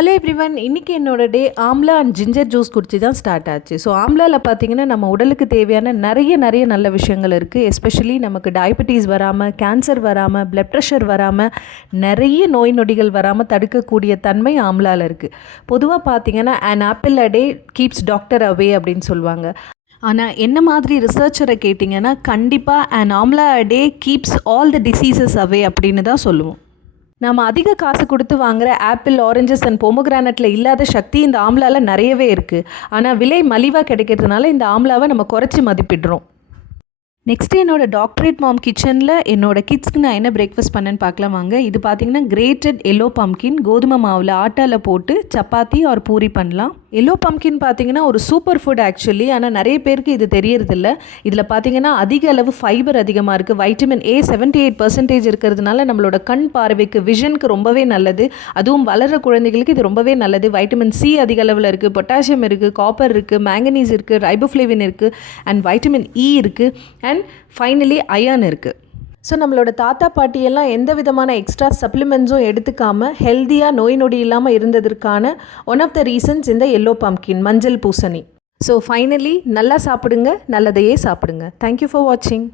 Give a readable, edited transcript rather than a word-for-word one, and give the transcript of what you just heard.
Hello everyone, இன்றைக்கி என்னோட டே amla and ginger juice குடிச்சு தான் ஸ்டார்ட் ஆச்சு. ஸோ ஆம்லாவில் பார்த்தீங்கன்னா நம்ம உடலுக்கு தேவையான நிறைய நல்ல விஷயங்கள் இருக்குது. எஸ்பெஷலி நமக்கு டயபெட்டிஸ் வராமல், கேன்சர் வராமல், பிளட் ப்ரெஷர் வராமல், நிறைய நோய் நொடிகள் வராமல் தடுக்கக்கூடிய தன்மை ஆம்லாவில் இருக்குது. பொதுவாக பார்த்தீங்கன்னா an apple a day keeps doctor away அப்படின்னு சொல்லுவாங்க. ஆனால் என்ன மாதிரி ரிசர்ச்சரை கேட்டிங்கன்னா கண்டிப்பாக an amla a day keeps all the diseases away அப்படின்னு தான் சொல்லுவோம். நம்ம அதிக காசு கொடுத்து வாங்குகிற ஆப்பிள், ஆரஞ்சஸ் அண்ட் பொமோகிரானட்டில் இல்லாத சக்தி இந்த ஆம்லாவில் நிறையவே இருக்குது. ஆனால் விலை மலிவாக கிடைக்கிறதுனால இந்த ஆம்லாவை நம்ம குறைச்சி மதிப்பிடுறோம். நெக்ஸ்ட்டு என்னோடய டாக்டரேட் மாம் கிச்சனில் என்னோடய கிட்ஸ்க்கு நான் என்ன பிரேக்ஃபாஸ்ட் பண்ணேன்னு பார்க்கலாம் வாங்க. இது பார்த்திங்கன்னா கிரேட்டட் எல்லோ பம்கின் கோதுமை மாவில் ஆட்டாவில் போட்டு சப்பாத்தி ஆர் பூரி பண்ணலாம். எல்லோ பம்கின் பார்த்திங்கன்னா ஒரு சூப்பர் ஃபுட் ஆக்சுவலி. ஆனால் நிறைய பேருக்கு இது தெரியறதில்ல. இதில் பார்த்திங்கன்னா அதிக அளவு ஃபைபர் அதிகமாக இருக்குது. வைட்டமின் A 78% இருக்கிறதுனால நம்மளோட கண் பார்வைக்கு, விஷனுக்கு ரொம்பவே நல்லது. அதுவும் வளர்கிற குழந்தைகளுக்கு இது ரொம்பவே நல்லது. வைட்டமின் C அதிக அளவில் இருக்குது, பொட்டாசியம் இருக்குது, காப்பர் இருக்குது, மேங்கனீஸ் இருக்குது, ரைபோஃப்ளேவின் இருக்குது, அண்ட் வைட்டமின் E இருக்குது, அண்ட் ஃபைனலி அயர்ன் இருக்குது. ஸோ நம்மளோட தாத்தா பாட்டியெல்லாம் எந்த விதமான எக்ஸ்ட்ரா சப்ளிமெண்ட்ஸும் எடுத்துக்காமல் ஹெல்த்தியாக நோய் நொடி இல்லாமல் இருந்ததற்கான ஒன் ஆஃப் த ரீசன்ஸ் இந்த எல்லோ பம்கின், மஞ்சள் பூசணி. ஸோ ஃபைனலி நல்லா சாப்பிடுங்க, நல்லதையே சாப்பிடுங்க. தேங்க்யூ ஃபார் வாட்சிங்.